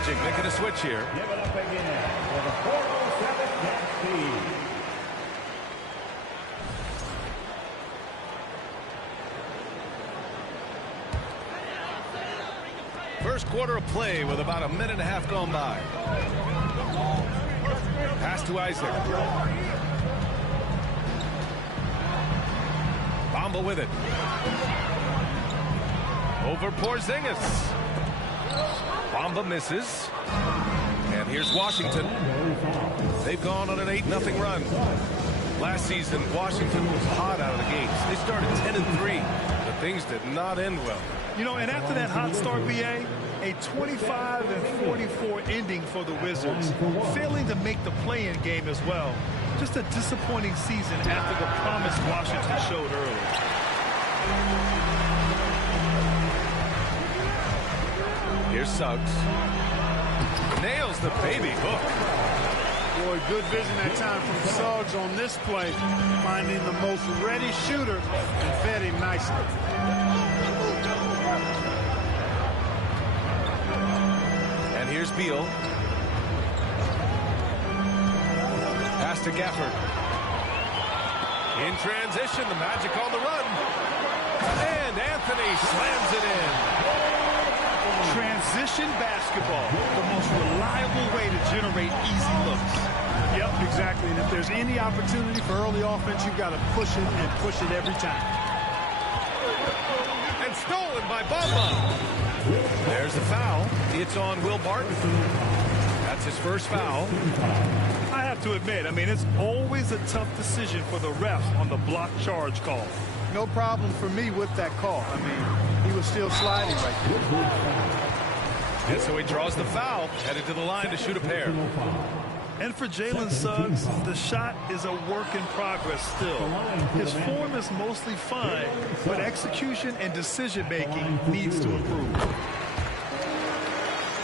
Magic making a switch here. Give it up again for the 407 Yankees. First quarter of play with about a minute and a half gone by. Pass to Isaac. Bamba with it. Over Porzingis. Bamba misses. And here's Washington. They've gone on an 8-0 run. Last season, Washington was hot out of the gates. They started 10-3, but things did not end well. You know, and after that hot start, BA, a 25-44 ending for the Wizards, failing to make the play-in game as well. Just a disappointing season after the promise Washington showed early. Here's Suggs. Nails the baby hook. Boy, good vision that time from Suggs on this play, finding the most ready shooter and fed him nicely. And here's Beal. Pass to Gafford. In transition, the Magic on the run. And Anthony slams it in. Transition basketball, the most reliable way to generate easy looks. Yep, exactly. And if there's any opportunity for early offense, you've got to push it and push it every time. And stolen by Bamba. There's the foul. It's on Will Barton. That's his first foul. I have to admit, I mean, it's always a tough decision for the ref on the block charge call. No problem for me with that call. I mean, he was still sliding right there. And so he draws the foul, headed to the line to shoot a pair. And for Jalen Suggs, the shot is a work in progress still. His form is mostly fine, but execution and decision-making needs to improve.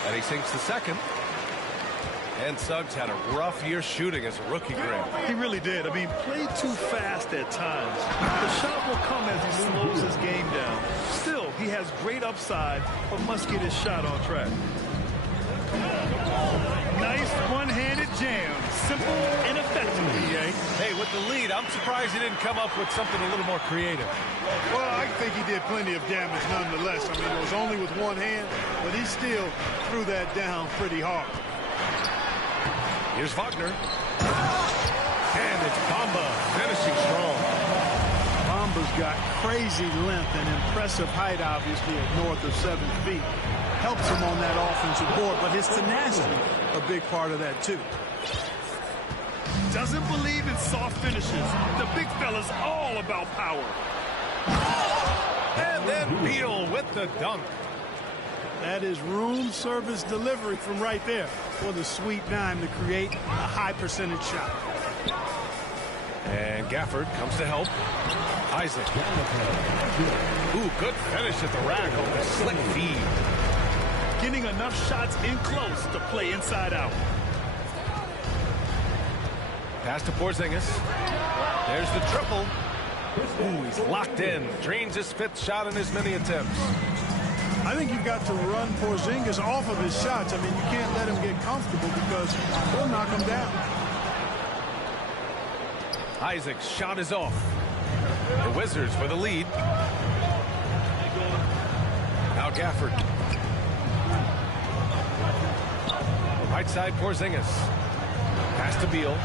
And he sinks the second. And Suggs had a rough year shooting as a rookie, Greg. He really did. I mean, played too fast at times. The shot will come as he slows his game down. Still, he has great upside, but must get his shot on track. Nice one-handed jam. Simple and effective, EA. Hey, with the lead, I'm surprised he didn't come up with something a little more creative. Well, I think he did plenty of damage nonetheless. I mean, it was only with one hand, but he still threw that down pretty hard. Here's Wagner. And it's Bamba finishing strong. Bamba's got crazy length and impressive height, obviously, at north of 7 feet. Helps him on that offensive board, but his tenacity, a big part of that, too. Doesn't believe in soft finishes. The big fella's all about power. And then Beal with the dunk. That is room service delivery from right there for the sweet dime to create a high percentage shot. And Gafford comes to help. Isaac. Ooh, good finish at the rack on the slick feed. Getting enough shots in close to play inside out. Pass to Porzingis. There's the triple. Ooh, he's locked in. Drains his fifth shot in as many attempts. I think you've got to run Porzingis off of his shots. I mean, you can't let him get comfortable because he'll knock him down. Isaac's shot is off. The Wizards for the lead. Now Gafford. Right side Porzingis. Pass to Beal.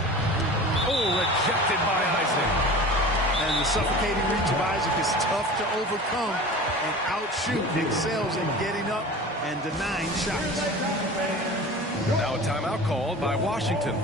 Oh, rejected by Isaac. And the suffocating reach of Isaac is tough to overcome and outshoot. Excels in getting up and denying shots. Now a timeout called by Washington.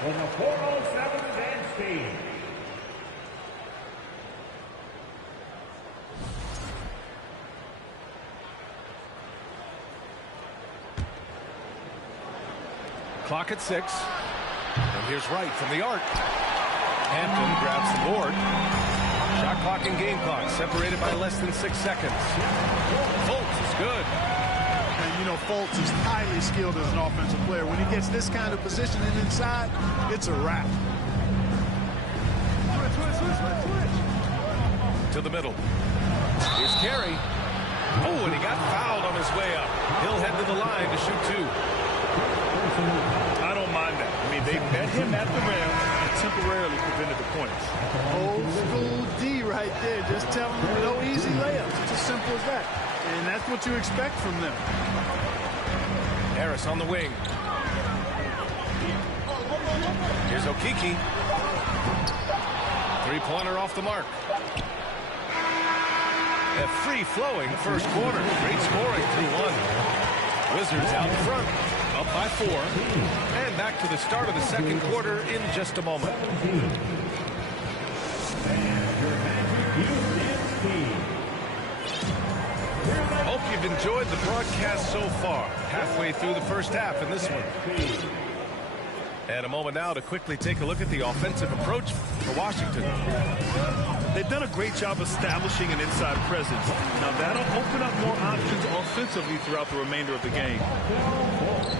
from the 407 dance team. Clock at 6. And here's Wright from the arc. Hampton grabs the board. Shot clock and game clock separated by less than 6 seconds. Fultz is good. And you know, Fultz is highly skilled as an offensive player. When he gets this kind of positioning inside, it's a wrap. To the middle. Here's Carey. Oh, and he got fouled on his way up. He'll head to the line to shoot 2. I don't mind that. I mean, they met him at the rim and temporarily prevented the points. Old school D right there. Just telling them no easy layups. It's as simple as that. And that's what you expect from them. Harris on the wing. Here's Okeke. Three-pointer off the mark. A free-flowing first quarter. Great scoring through 1. Wizards out front. Up by 4. And back to the start of the second quarter in just a moment. Hope you've enjoyed the broadcast so far. Halfway through the first half in this one. And a moment now to quickly take a look at the offensive approach for Washington. They've done a great job establishing an inside presence. Now that'll open up more options offensively throughout the remainder of the game.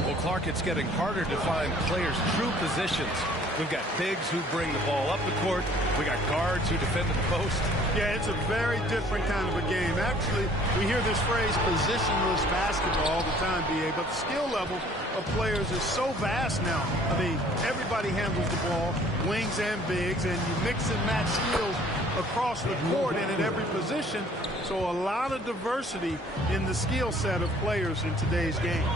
Well, Clark, it's getting harder to find players' true positions. We've got bigs who bring the ball up the court. We got guards who defend the post. Yeah, it's a very different kind of a game. Actually, we hear this phrase positionless basketball all the time, B.A., but the skill level of players is so vast now. I mean, everybody handles the ball, wings and bigs, and you mix and match skills across the court and at every position. So a lot of diversity in the skill set of players in today's game.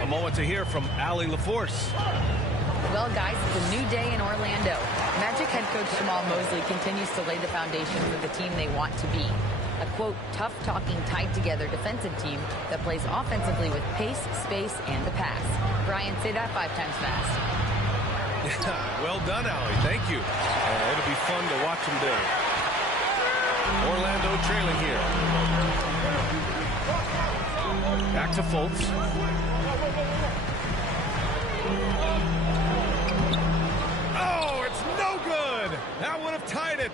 A moment to hear from Allie LaForce. Well, guys, it's a new day in Orlando. Magic head coach Jamal Mosley continues to lay the foundation for the team they want to be. A, quote, tough-talking, tied-together defensive team that plays offensively with pace, space, and the pass. Brian, say that 5 times fast. Well done, Allie. Thank you. It'll be fun to watch them do it. Orlando trailing here. Back to Fultz. Oh, it's no good. That would have tied it.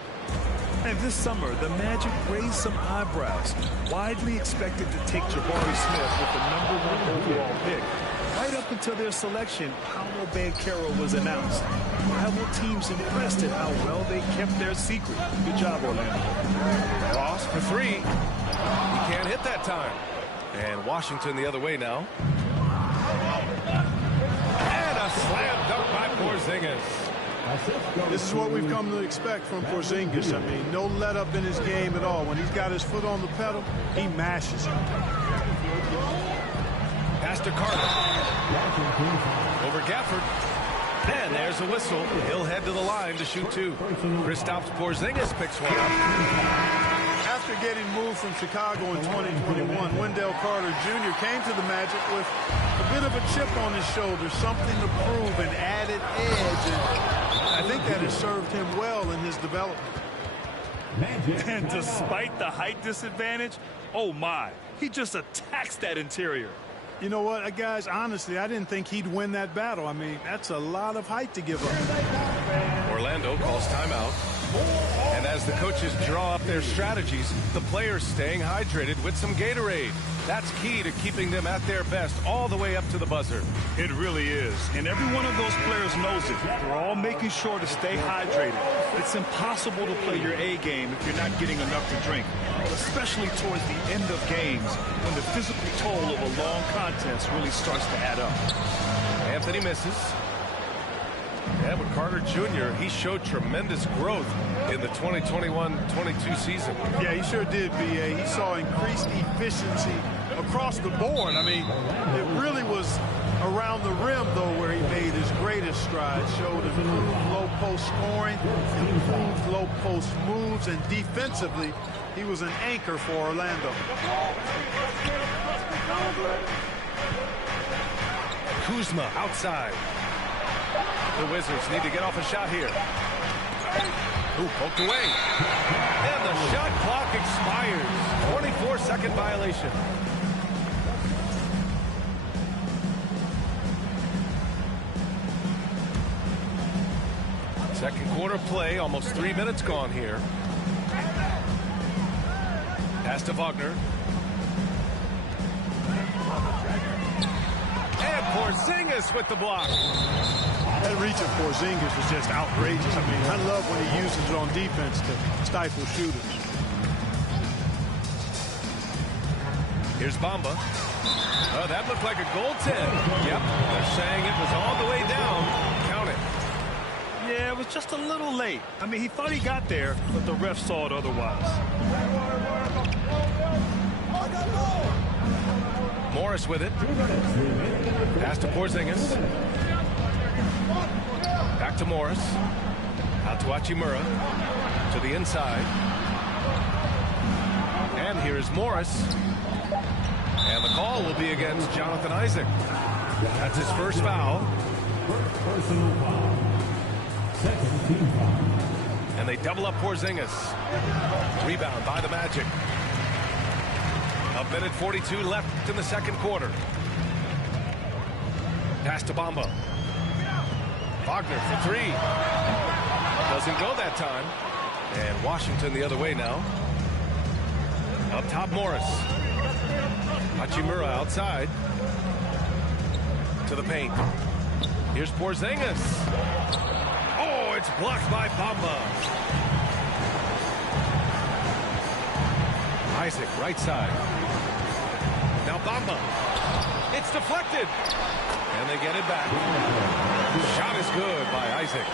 And this summer, the Magic raised some eyebrows. Widely expected to take Jabari Smith with the #1 overall pick. Right up until their selection, Paolo Banchero was announced. Rival teams impressed at how well they kept their secret. Good job, Orlando. Ross for 3. He can't hit that time. And Washington the other way now. And a slam dunk by Porzingis. This is what we've come to expect from Porzingis. I mean, no let up in his game at all. When he's got his foot on the pedal, he mashes it. Pass to Carter. Over Gafford. And there's a whistle. He'll head to the line to shoot 2. Kristaps Porzingis picks one up. After getting moved from Chicago in 2021, Wendell Carter Jr. came to the Magic with a bit of a chip on his shoulder, something to prove, an added edge. And I think that has served him well in his development. And despite the height disadvantage, oh my, he just attacks that interior. You know what, guys, honestly, I didn't think he'd win that battle. I mean, that's a lot of height to give up. Orlando calls timeout. And as the coaches draw up their strategies, the players staying hydrated with some Gatorade. That's key to keeping them at their best all the way up to the buzzer. It really is. And every one of those players knows it. They're all making sure to stay hydrated. It's impossible to play your A game if you're not getting enough to drink, especially towards the end of games when the physical toll of a long contest really starts to add up. Anthony misses. And with Carter Jr., he showed tremendous growth in the 2021-22 season. Yeah, he sure did, B.A. He saw increased efficiency across the board. I mean, it really was around the rim, though, where he made his greatest strides. Showed improved low-post scoring, improved low-post moves, and defensively, he was an anchor for Orlando. Kuzma outside. The Wizards need to get off a shot here. Ooh, poked away. And the shot clock expires. 24-second violation. Second quarter play, almost 3 minutes gone here. Pass to Wagner. And Porzingis with the block. That reach of Porzingis was just outrageous. I mean, I love when he uses it on defense to stifle shooters. Here's Bamba. Oh, that looked like a goaltend. Yep, they're saying it was all the way down. Count it. Yeah, it was just a little late. I mean, he thought he got there, but the ref saw it otherwise. Morris with it. Pass to Porzingis. Back to Morris. Out to Hachimura. To the inside. And here's Morris. And the call will be against Jonathan Isaac. That's his first foul. And they double up Porzingis. Rebound by the Magic. A minute 42 left in the second quarter. Pass to Bamba. Wagner for three. Doesn't go that time. And Washington the other way now. Up top, Morris. Hachimura outside. To the paint. Here's Porzingis. Oh, it's blocked by Bamba. Isaac, right side. Now Bamba. It's deflected. And they get it back. Shot is good by Isaac.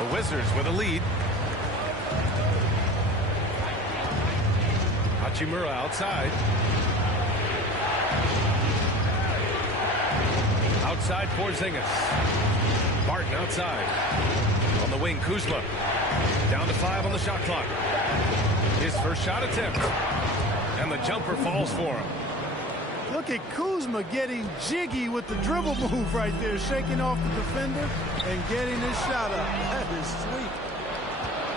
The Wizards with a lead. Hachimura outside. Outside Porzingis. Barton outside. On the wing, Kuzma. Down to 5 on the shot clock. His first shot attempt. And the jumper falls for him. Look at Kuzma getting jiggy with the dribble move right there, shaking off the defender and getting his shot up. That is sweet.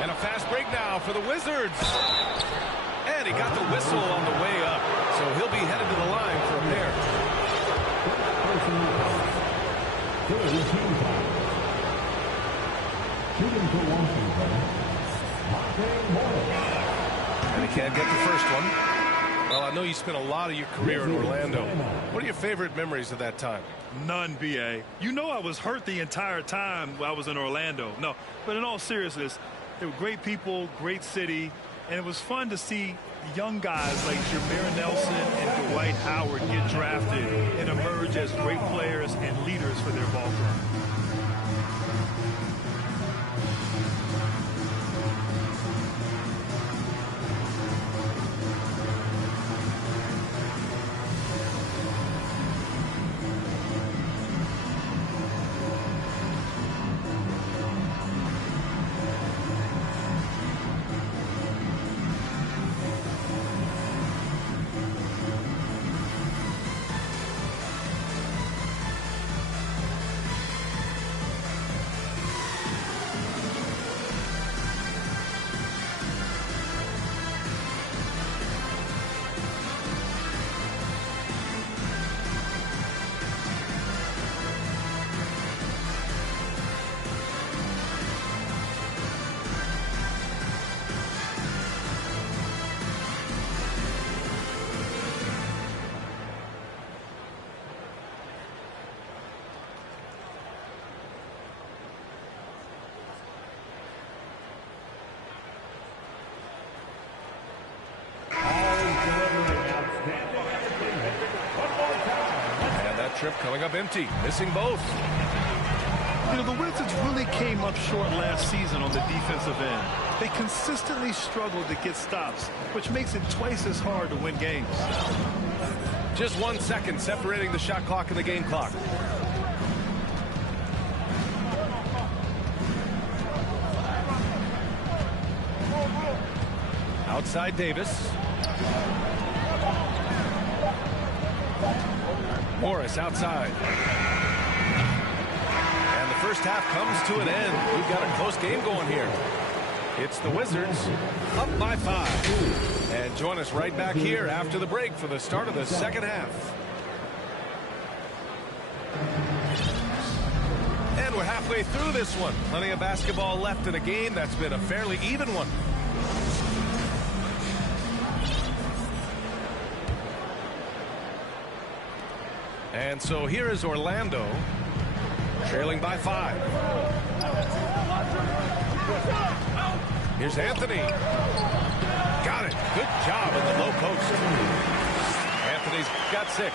And a fast break now for the Wizards. And he got the whistle on the way up. So he'll be headed to the line for a pair. And he can't get the first one. Well, I know you spent a lot of your career in Orlando. What are your favorite memories of that time? None, B.A. You know I was hurt the entire time I was in Orlando. No, but in all seriousness, they were great people, great city, and it was fun to see young guys like Jameer Nelson and Dwight Howard get drafted and emerge as great players and leaders for their ball club. Trip coming up empty, missing both. You know, the Wizards really came up short last season on the defensive end. They consistently struggled to get stops, which makes it twice as hard to win games. Just 1 second separating the shot clock and the game clock. Outside Davis. Morris outside. And the first half comes to an end. We've got a close game going here. It's the Wizards up by 5. And join us right back here after the break for the start of the second half. And we're halfway through this one. Plenty of basketball left in a game that's been a fairly even one. And so here is Orlando, trailing by 5. Here's Anthony. Got it. Good job in the low post. Anthony's got 6.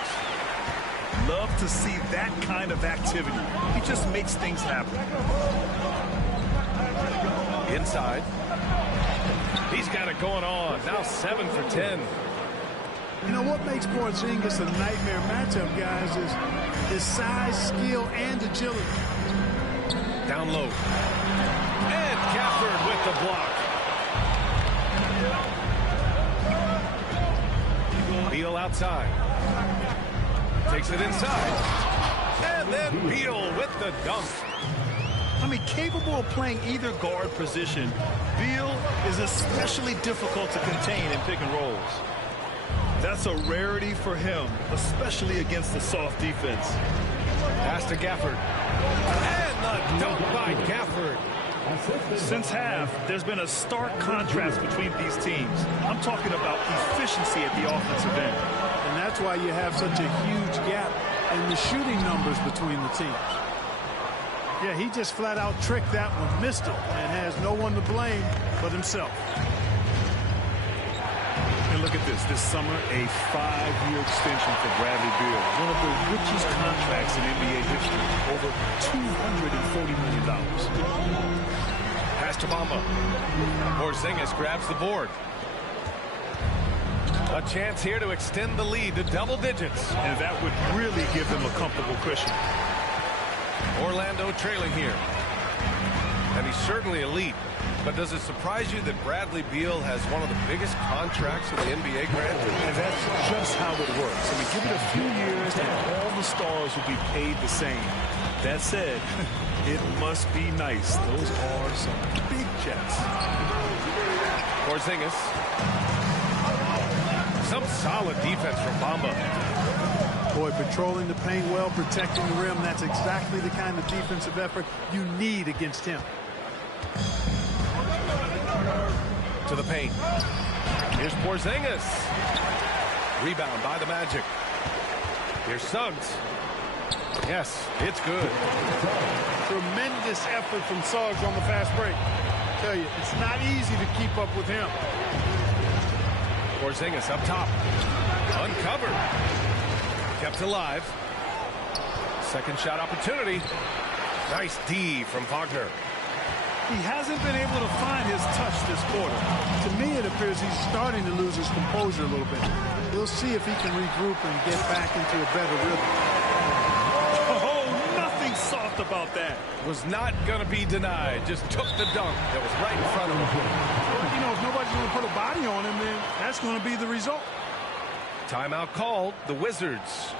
Love to see that kind of activity. He just makes things happen. Inside. He's got it going on. Now 7 for 10. You know what makes Porzingis a nightmare matchup, guys, is his size, skill, and agility. Down low. And Gafford with the block. Beal outside. Takes it inside. And then Beal with the dunk. I mean, capable of playing either guard position, Beal is especially difficult to contain in pick and rolls. That's a rarity for him, especially against the soft defense. Pass to Gafford. And the dunk by Gafford. Since half, there's been a stark contrast between these teams. I'm talking about efficiency at the offensive end. And that's why you have such a huge gap in the shooting numbers between the teams. Yeah, he just flat out tricked that one, missed it, and has no one to blame but himself. And look at this. This summer, a 5-year extension for Bradley Beal. One of the richest contracts in NBA history. Over $240 million. Pass to Bamba. Porzingis grabs the board. A chance here to extend the lead to double digits. And that would really give them a comfortable cushion. Orlando trailing here. And he's certainly elite. But does it surprise you that Bradley Beal has one of the biggest contracts in the NBA, Grant? And that's just how it works. I mean, give it a few years and all the stars will be paid the same. That said, it must be nice. Those are some big checks. Porzingis. Some solid defense from Bamba. Boy, patrolling the paint well, protecting the rim. That's exactly the kind of defensive effort you need against him. To the paint. Here's Porzingis. Rebound by the Magic. Here's Suggs. Yes, it's good. Tremendous effort from Suggs on the fast break. I tell you, it's not easy to keep up with him. Porzingis up top. Uncovered. Kept alive. Second shot opportunity. Nice D from Wagner. He hasn't been able to find his touch this quarter. To me, it appears he's starting to lose his composure a little bit. We'll see if he can regroup and get back into a better rhythm. Oh, nothing soft about that. Was not going to be denied. Just took the dunk that was right in front of him. Well, you know, if nobody's going to put a body on him, then that's going to be the result. Timeout called. The Wizards.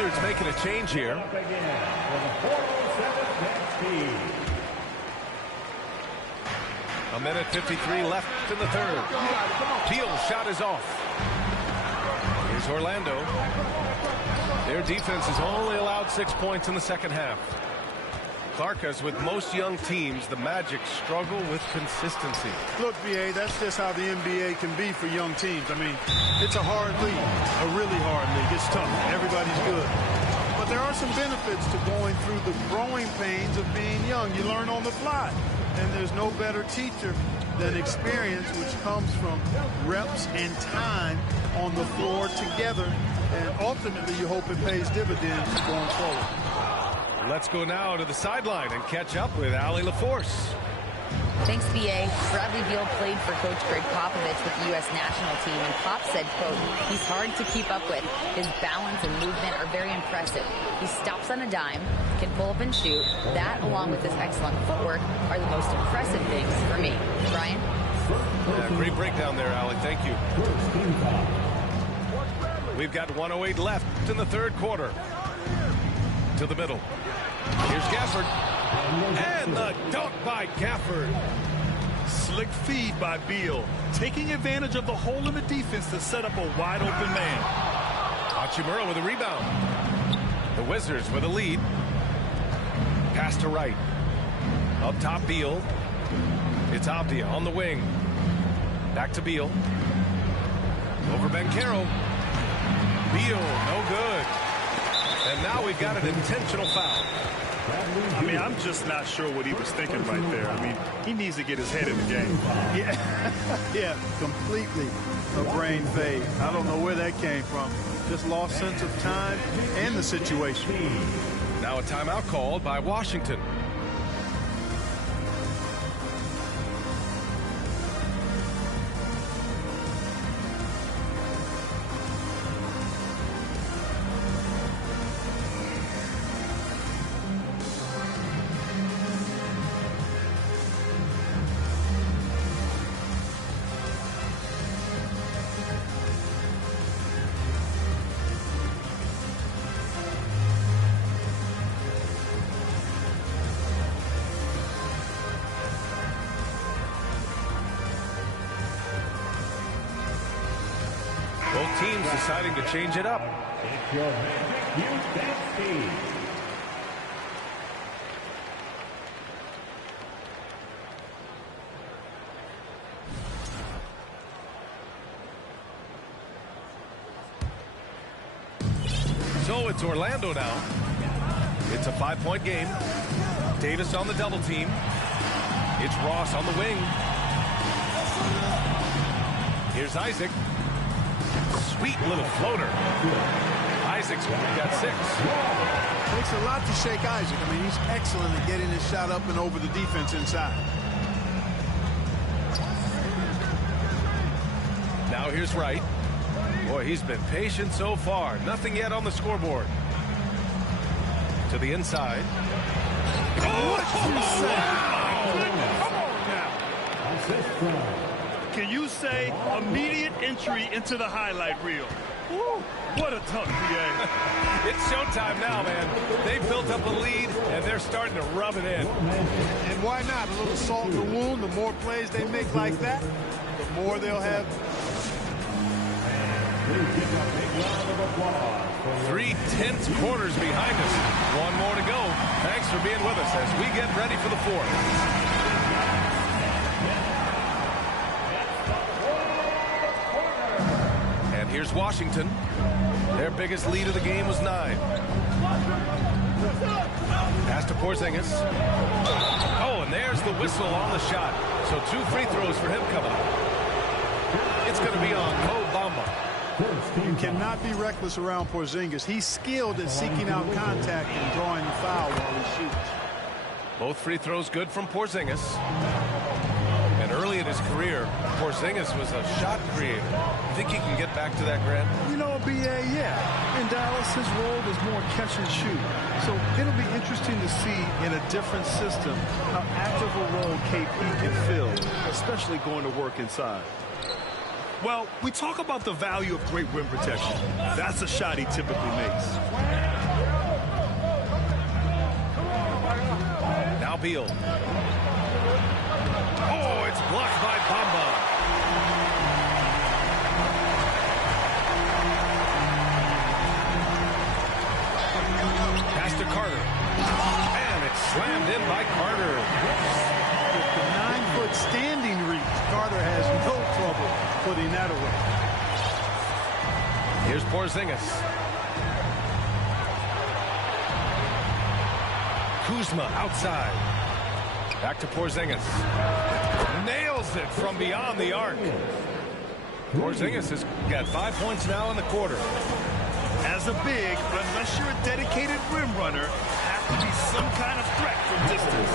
Wizards making a change here. Up again for the 407 next team. A minute 53 left in the third. Beal's shot is off. Here's Orlando. Their defense has only allowed 6 points in the second half. Clark, as with most young teams, the Magic struggle with consistency. Look, BA, that's just how the NBA can be for young teams. I mean, it's a hard league, a really hard league. It's tough. Everybody's good. But there are some benefits to going through the growing pains of being young. You learn on the fly. And there's no better teacher than experience, which comes from reps and time on the floor together. And ultimately, you hope it pays dividends going forward. Let's go now to the sideline and catch up with Allie LaForce. Thanks, B.A. Bradley Beal played for Coach Greg Popovich with the U.S. national team, and Pop said, quote, he's hard to keep up with. His balance and movement are very impressive. He stops on a dime, can pull up and shoot. That, along with his excellent footwork, are the most impressive things for me. Brian? Yeah, great breakdown there, Allie. Thank you. We've got 1:08 left in the third quarter. To the middle. Here's Gafford. And the dunk by Gafford. Slick feed by Beal, taking advantage of the hole in the defense to set up a wide open man. Hachimura with a rebound. The Wizards with a lead. Pass to Wright. Up top, Beal. It's Abdia on the wing. Back to Beal. Over Banchero. Beal, no good. And now we've got an intentional foul. I mean, I'm just not sure what he was thinking right there. I mean, he needs to get his head in the game. Yeah, completely a brain fade. I don't know where that came from. Just lost sense of time and the situation. Now a timeout called by Washington. Both teams deciding to change it up. It's your Magic next team. So it's Orlando now. It's a 5-point game. Davis on the double team. It's Ross on the wing. Here's Isaac. Sweet little floater. Isaac's got 6. Takes a lot to shake Isaac. I mean, he's excellent at getting his shot up and over the defense inside. Now here's Wright. Boy, he's been patient so far. Nothing yet on the scoreboard. To the inside. Can you say immediate entry into the highlight reel? Woo, what a dunk, BA. It's showtime now, man. They've built up a lead, and they're starting to rub it in. And why not? A little salt in the wound. The more plays they make like that, the more they'll have. 3/10 quarters behind us. One more to go. Thanks for being with us as we get ready for the fourth. And here's Washington. Their biggest lead of the game was 9. Pass to Porzingis. Oh, and there's the whistle on the shot. So 2 free throws for him coming up. It's going to be on Mo Bamba. You cannot be reckless around Porzingis. He's skilled at seeking out contact and drawing the foul while he shoots. Both free throws good from Porzingis. And early in his career, Porzingis was a shot creator. You think he can get back to that, Grant? You know, BA, yeah. In Dallas, his role was more catch and shoot. So it'll be interesting to see in a different system how active a role KP can fill, especially going to work inside. Well, we talk about the value of great rim protection. That's a shot he typically makes. Now Beal. Oh, it's blocked by Bamba. Pass to Carter. And it's slammed in by Carter. With the 9-foot standing reach, Carter has no trouble putting that away. Here's Porzingis. Kuzma outside. Back to Porzingis. Nails it from beyond the arc. Porzingis has got 5 points now in the quarter. As a big, unless you're a dedicated rim runner, have to be some kind of threat from distance.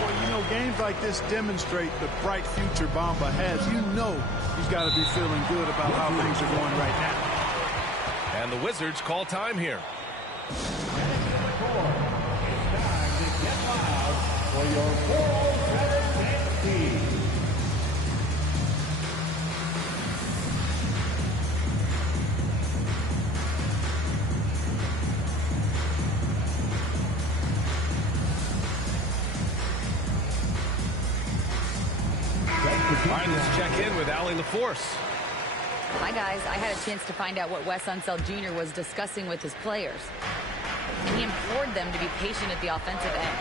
Well, you know, games like this demonstrate the bright future Bamba has. You know he's got to be feeling good about how things are going right now. And the Wizards call time here. For your 407 next team. All right, let's check in with Allie LaForce. Hi, guys. I had a chance to find out what Wes Unseld Jr. was discussing with his players. And he implored them to be patient at the offensive end.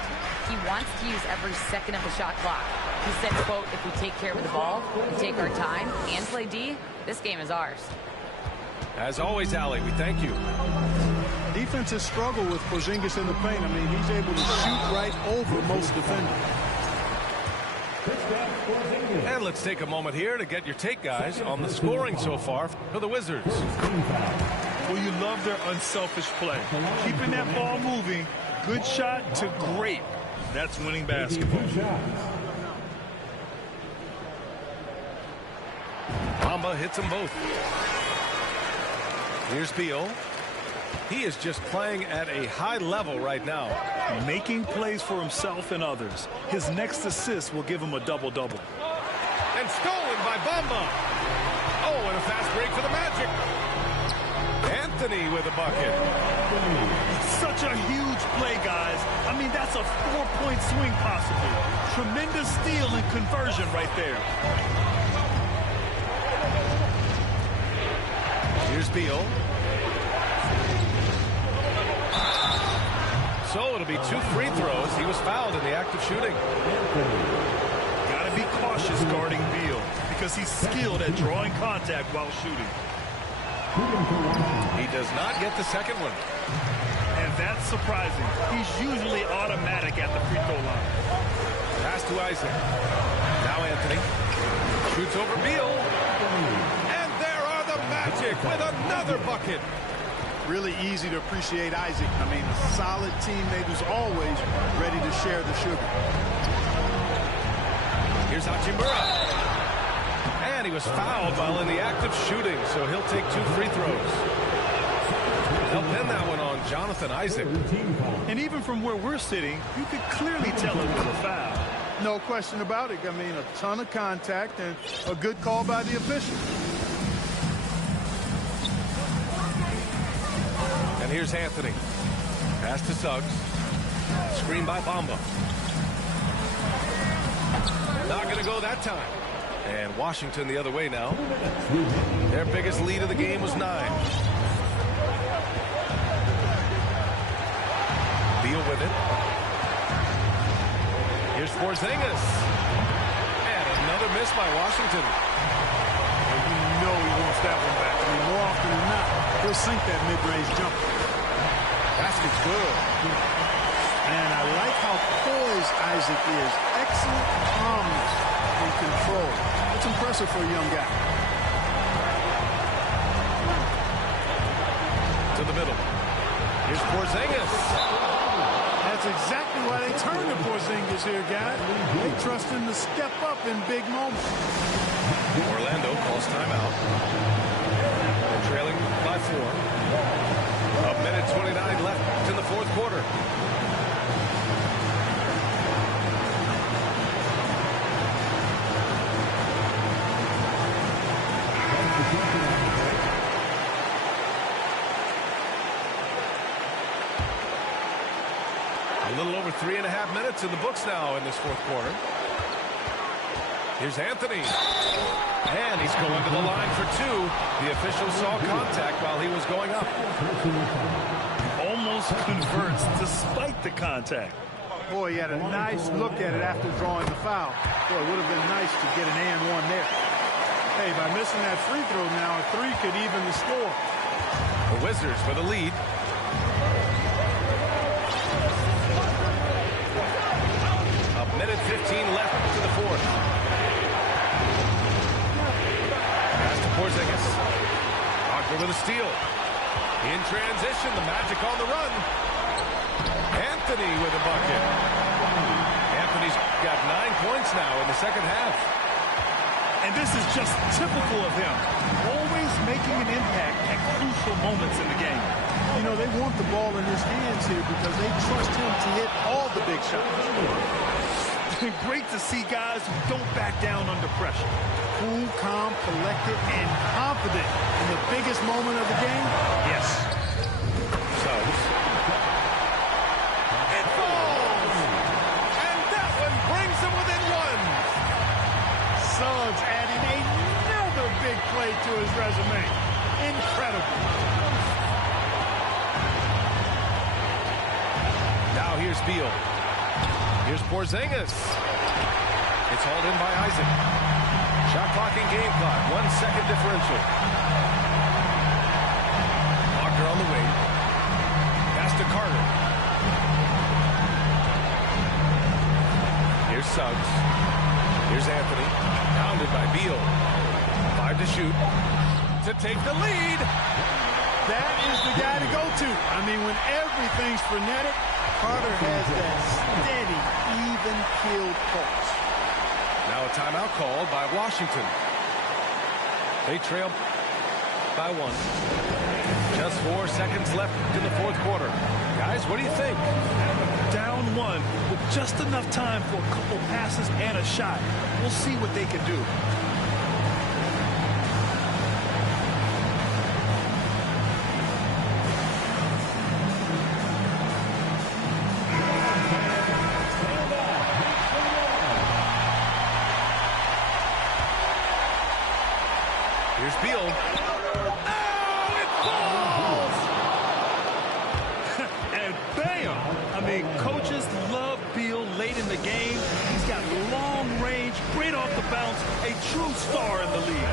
He wants to use every second of the shot clock. He said, quote, if we take care of the ball, we take our time, and play D, this game is ours. As always, Allie, we thank you. Defenses struggle with Porzingis in the paint. I mean, he's able to shoot right over most defenders. And let's take a moment here to get your take, guys, on the scoring so far for the Wizards. Well, you love their unselfish play. Keeping that ball moving, good shot to great. That's winning basketball. Bamba hits them both. Here's Beal. He is just playing at a high level right now. Making plays for himself and others. His next assist will give him a double-double. And stolen by Bamba. Oh, and a fast break for the Magic. Anthony with a bucket. Such a huge play, guys. I mean, that's a 4-point swing possible. Tremendous steal and conversion right there. Here's Beal. So it'll be 2 free throws. He was fouled in the act of shooting. Got to be cautious guarding Beal because he's skilled at drawing contact while shooting. He does not get the second one. And that's surprising. He's usually automatic at the free throw line. Pass to Isaac. Now Anthony. Shoots over Beal. And there are the Magic with another bucket. Really easy to appreciate Isaac. I mean, a solid teammate who's always ready to share the sugar. Here's Hachimura. And he was fouled while in the act of shooting, so he'll take 2 free throws. They'll pin that one on Jonathan Isaac. And even from where we're sitting, you could clearly tell it was a foul. No question about it. I mean, a ton of contact and a good call by the official. And here's Anthony. Pass to Suggs. Screen by Bamba. Not going to go that time. And Washington the other way now. Their biggest lead of the game was 9. Beal with it. Here's Porzingis. And another miss by Washington. And you know he wants that one back. I mean, more often than not, he'll sink that mid-range jumper. Basket's good. And I like how poised Isaac is. Excellent calmness and control. It's impressive for a young guy. To the middle. Here's Porzingis. That's exactly why they turn to Porzingis here, guys. They trust him to step up in big moments. Orlando calls timeout. They're trailing by 4. 1:29 left in the 4th quarter. A little over 3.5 minutes in the books now in this fourth quarter. Here's Anthony. And he's going to the line for two. The official saw contact while he was going up. Almost converts despite the contact. Boy, he had a nice look at it after drawing the foul. Boy, it would have been nice to get an and one there. Hey, by missing that free throw now, a three could even the score. The Wizards with a lead. A minute 15 left to the fourth. Pass to Porzingis. Wagner with a steal. In transition, the Magic on the run. Anthony with a bucket. Anthony's got 9 points now in the second half. And this is just typical of him. Always making an impact at crucial moments in the game. You know, they want the ball in his hands here because they trust him to hit all the big shots. Great to see guys who don't back down under pressure. Cool, calm, collected, and confident in the biggest moment of the game. Yes. Suggs. It falls! And that one brings them within one. Suggs adding another big play to his resume. Incredible. Now here's Beal. Here's Porzingis. It's hauled in by Isaac. Shot clock and game clock. 1 second differential. Wagner on the wing. Pass to Carter. Here's Suggs. Here's Anthony. Pounded by Beal. 5 to shoot. To take the lead. That is the guy to go to. I mean, when everything's frenetic, Carter has that steady, even-keeled pulse. Now a timeout called by Washington. They trail by 1. Just 4 seconds left in the fourth quarter. Guys, what do you think? Down 1 with just enough time for a couple passes and a shot. We'll see what they can do. Here's Beal. Oh, it falls! And bam! I mean, coaches love Beal late in the game. He's got long range, great off the bounce, a true star in the league.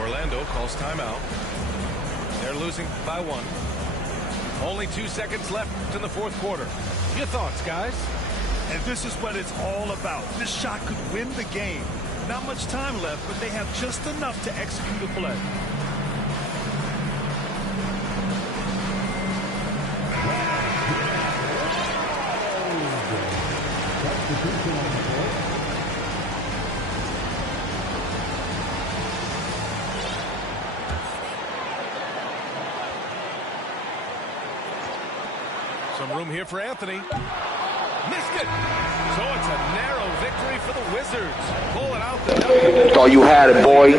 Orlando calls timeout. They're losing by 1. Only 2 seconds left in the fourth quarter. Your thoughts, guys? And this is what it's all about. This shot could win the game. Not much time left, but they have just enough to execute a play. Some room here for Anthony. Missed it. So it's a narrow victory for the Wizards. Pulling out the W. Thought you had it, boy.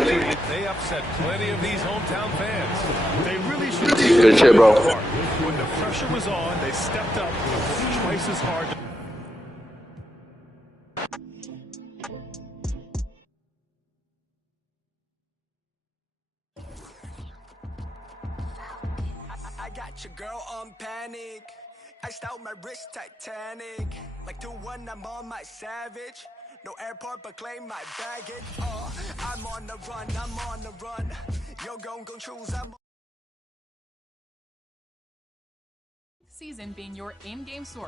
They upset plenty of these hometown fans. They really should have. Good shit, bro. When the pressure was on, they stepped up twice as hard. I got your girl on panic. Iced out my wrist Titanic. Like 2-1, I'm on my savage. No airport, but claim my baggage. I'm on the run, I'm on the run. You're gon' choose, I'm Season being your in-game source